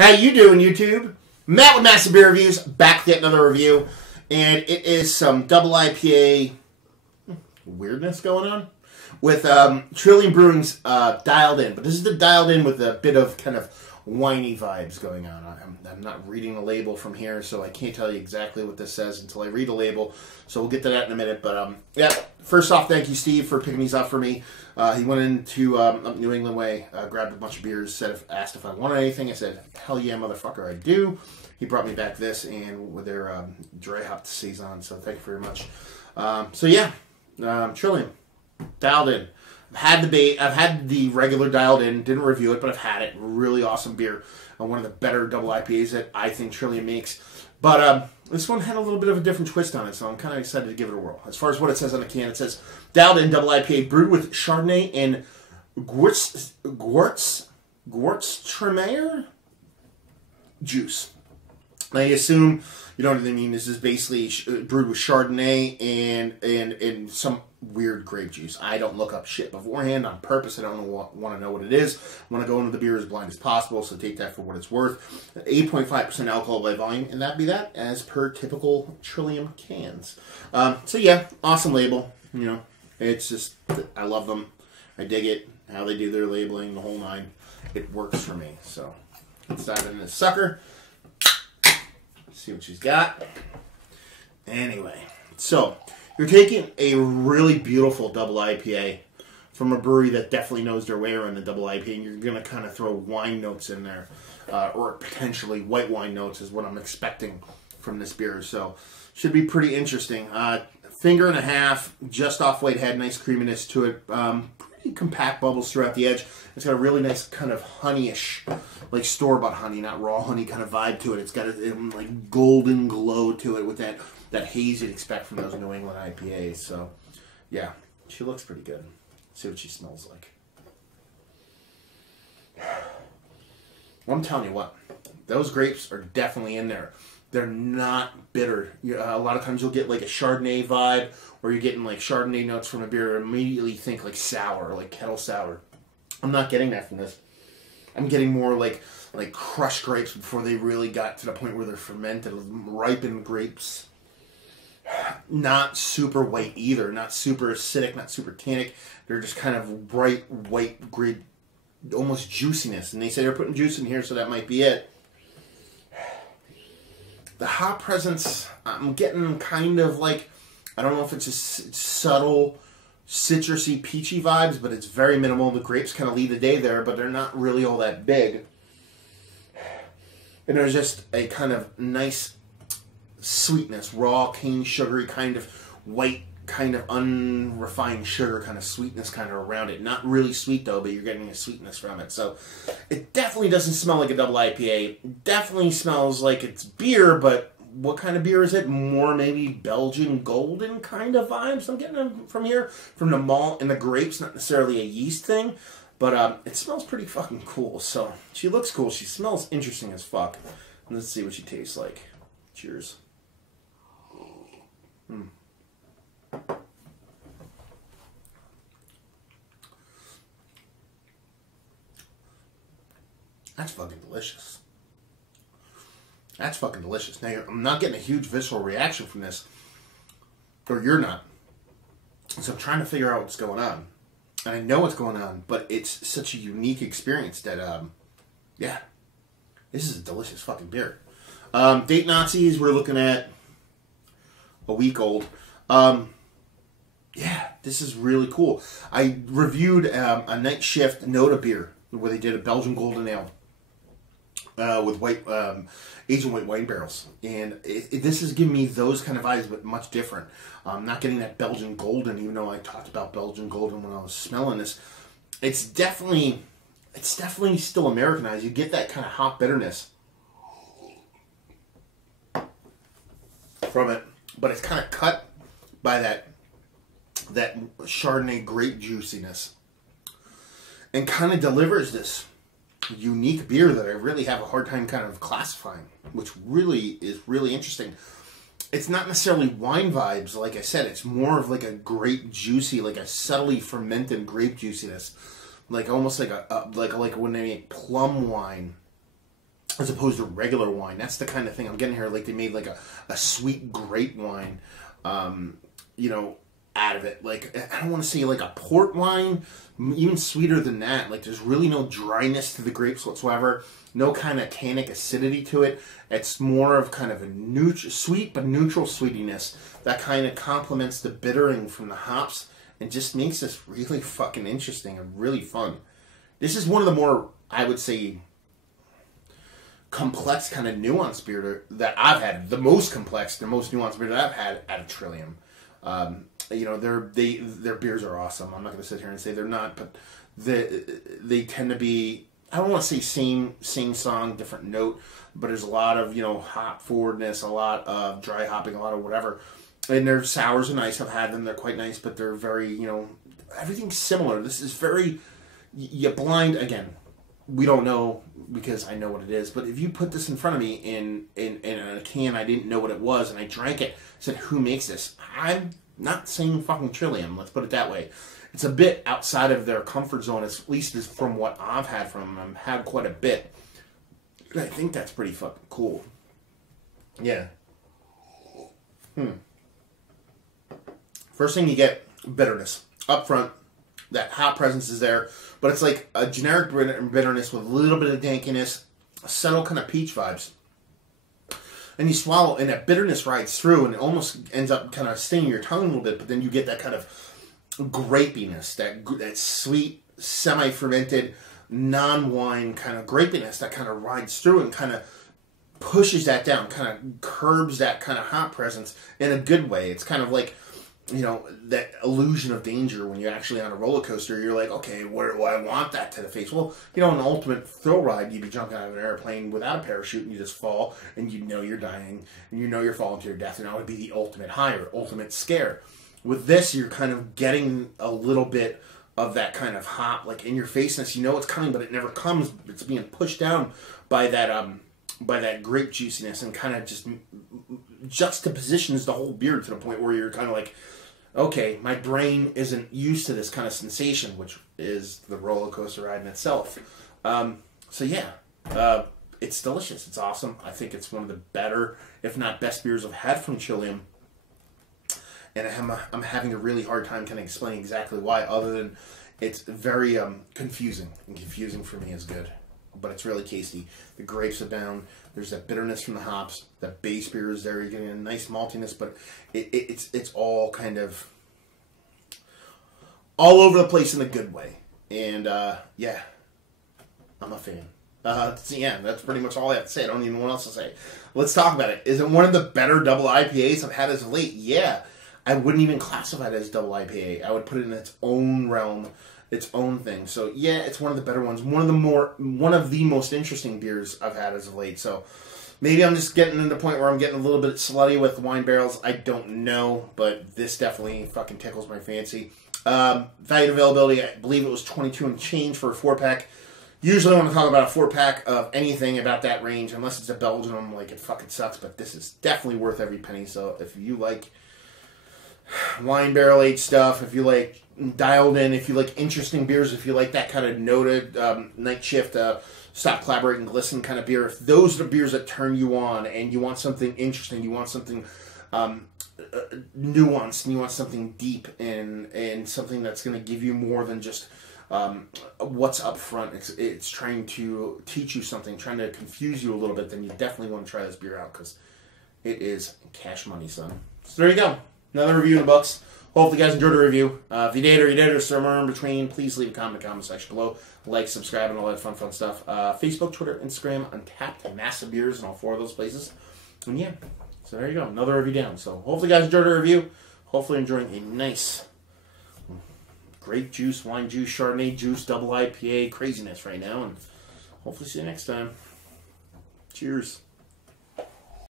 How you doing, YouTube? Matt with Massive Beer Reviews, back with yet another review. And it is some double IPA weirdness going on with Trillium Brewing's Dialed In. But this is the Dialed In with a bit of kind of whiny vibes going on. I'm not reading the label from here, so I can't tell you exactly what this says until I read the label. So we'll get to that in a minute. But yeah, first off, thank you, Steve, for picking these up for me. He went into up New England way, grabbed a bunch of beers, asked if I wanted anything. I said, hell yeah, motherfucker, I do. He brought me back this and with their dry hopped saison, so thank you very much. So yeah, Trillium, Dialed In. I've had the regular Dialed In, didn't review it, but I've had it. Really awesome beer. One of the better double IPAs that I think Trillium makes. But this one had a little bit of a different twist on it, so I'm kind of excited to give it a whirl. As far as what it says on the can, it says, Dialed In double IPA brewed with Chardonnay and Gewürztraminer Juice. I assume, you know what I mean, this is basically brewed with Chardonnay and some weird grape juice. I don't look up shit beforehand on purpose. I don't want to know what it is. I want to go into the beer as blind as possible, so take that for what it's worth. 8.5% alcohol by volume, and that'd be that as per typical Trillium cans. So yeah, awesome label. You know, it's just, I love them. I dig it. How they do their labeling, the whole nine. It works for me. So let's dive into this sucker. See what she's got. Anyway, so you're taking a really beautiful double IPA from a brewery that definitely knows their way around the double IPA, and you're going to kind of throw wine notes in there, or potentially white wine notes is what I'm expecting from this beer. So should be pretty interesting. Finger and a half, just off white head, nice creaminess to it. Pretty compact bubbles throughout the edge. It's got a really nice kind of honeyish, like store-bought honey, not raw honey kind of vibe to it. It's got a like golden glow to it with that haze you'd expect from those New England IPAs. So, yeah, she looks pretty good. Let's see what she smells like. Well, I'm telling you what, those grapes are definitely in there. They're not bitter. A lot of times you'll get like a Chardonnay vibe, or you're getting like Chardonnay notes from a beer and immediately think like sour, like kettle sour. I'm not getting that from this. I'm getting more like crushed grapes before they really got to the point where they're fermented, ripened grapes. Not super white either, not super acidic, not super tannic. They're just kind of bright white grape, almost juiciness. And they say they're putting juice in here, so that might be it. The hop presence, I'm getting kind of like, I don't know if it's just subtle citrusy, peachy vibes, but it's very minimal. The grapes kind of lead the day there, but they're not really all that big. And there's just a kind of nice sweetness, raw, cane, sugary, kind of white, kind of unrefined sugar kind of sweetness kind of around it. Not really sweet though, but you're getting a sweetness from it. So it definitely doesn't smell like a double IPA. It definitely smells like it's beer, but what kind of beer is it? More maybe Belgian golden kind of vibes I'm getting from here. From the malt and the grapes, not necessarily a yeast thing. But it smells pretty fucking cool. So she looks cool. She smells interesting as fuck. Let's see what she tastes like. Cheers. That's fucking delicious. That's fucking delicious. Now, I'm not getting a huge visceral reaction from this. Or you're not. So I'm trying to figure out what's going on. And I know what's going on, but it's such a unique experience that, yeah. This is a delicious fucking beer. Date Nazis, we're looking at a week old. Yeah, this is really cool. I reviewed a Night Shift Noda beer where they did a Belgian Golden Ale with white Asian white wine barrels, and this is giving me those kind of vibes, but much different. I'm not getting that Belgian Golden, even though I talked about Belgian Golden when I was smelling this. It's definitely still Americanized. You get that kind of hop bitterness from it, but it's kind of cut by that Chardonnay grape juiciness, and kind of delivers this unique beer that I really have a hard time kind of classifying, which really is really interesting. It's not necessarily wine vibes, like I said. It's more of like a grape juicy, like a subtly fermented grape juiciness, like almost like like when they make plum wine. as opposed to regular wine. That's the kind of thing I'm getting here. Like they made like a sweet grape wine, you know, out of it. Like, I don't want to say like a port wine, even sweeter than that. Like, there's really no dryness to the grapes whatsoever. No kind of tannic acidity to it. It's more of kind of a sweet but neutral sweetiness that kind of complements the bittering from the hops and just makes this really fucking interesting and really fun. This is one of the more, I would say, complex kind of nuanced beer that I've had. The most complex, the most nuanced beer that I've had out of Trillium. You know, their beers are awesome. I'm not going to sit here and say they're not, but they tend to be, I don't want to say same song, different note, but there's a lot of, you know, hop forwardness, a lot of dry hopping, a lot of whatever. And their sours are nice. I've had them. They're quite nice, but they're very, you know, everything's similar. This is very, you blind, again, we don't know because I know what it is, but if you put this in front of me in a can, I didn't know what it was, and I drank it, said, who makes this? I'm not saying fucking Trillium, let's put it that way. It's a bit outside of their comfort zone, at least as from what I've had from them. I've had quite a bit. I think that's pretty fucking cool. Yeah. First thing you get, bitterness. Up front, that hop presence is there, but it's like a generic bitterness with a little bit of dankiness, a subtle kind of peach vibes. And you swallow, and that bitterness rides through, and it almost ends up kind of stinging your tongue a little bit, but then you get that kind of grapiness, that sweet, semi-fermented, non-wine kind of grapiness that kind of rides through and kind of pushes that down, kind of curbs that kind of hop presence in a good way. It's kind of like, you know, that illusion of danger when you're actually on a roller coaster. You're like, okay, where do I want that to the face? Well, you know, an ultimate thrill ride, you'd be jumping out of an airplane without a parachute and you just fall and you know you're dying and you know you're falling to your death, and that would be the ultimate high or ultimate scare. With this, you're kind of getting a little bit of that kind of hop, like in your faceness. You know it's coming, but it never comes. It's being pushed down by that grape juiciness, and kind of just juxtapositions the whole beer to the point where you're kind of like, okay, my brain isn't used to this kind of sensation, which is the roller coaster ride in itself. So yeah, it's delicious. It's awesome. I think it's one of the better, if not best, beers I've had from Trillium. And I'm having a really hard time kind of explaining exactly why, other than it's very confusing. And confusing for me is good. But it's really tasty. The grapes abound. There's that bitterness from the hops. That base beer is there. You're getting a nice maltiness, but it's all kind of all over the place in a good way. And yeah, I'm a fan. So yeah, that's pretty much all I have to say. I don't even know what else to say. Let's talk about it. Is it one of the better double IPAs I've had as of late? Yeah. I wouldn't even classify it as double IPA. I would put it in its own realm, its own thing. So yeah, it's one of the better ones. One of the most interesting beers I've had as of late. So maybe I'm just getting to the point where I'm getting a little bit slutty with wine barrels. I don't know, but this definitely fucking tickles my fancy. Value availability, I believe it was 22 and change for a 4-pack. Usually when I talk about a 4-pack of anything about that range, unless it's a Belgian, I'm like, it fucking sucks. But this is definitely worth every penny. So if you like wine barrel aged stuff, if you like dialed in, if you like interesting beers, if you like that kind of noted night shift, stop, collaborate, and glisten kind of beer, if those are the beers that turn you on and you want something interesting, you want something nuanced, and you want something deep and something that's going to give you more than just what's up front. It's trying to teach you something, trying to confuse you a little bit, then you definitely want to try this beer out, because it is cash money, son. So there you go. Another review in the books. Hopefully you guys enjoyed the review. If you did or somewhere in between, please leave a comment in the comment section below. Like, subscribe, and all that fun stuff. Facebook, Twitter, Instagram, Untapped, Massive Beers, and all 4 of those places. And yeah, so there you go. Another review down. So hopefully you guys enjoyed the review. Hopefully enjoying a nice grape juice, wine juice, Chardonnay juice, double IPA craziness right now. And hopefully see you next time. Cheers.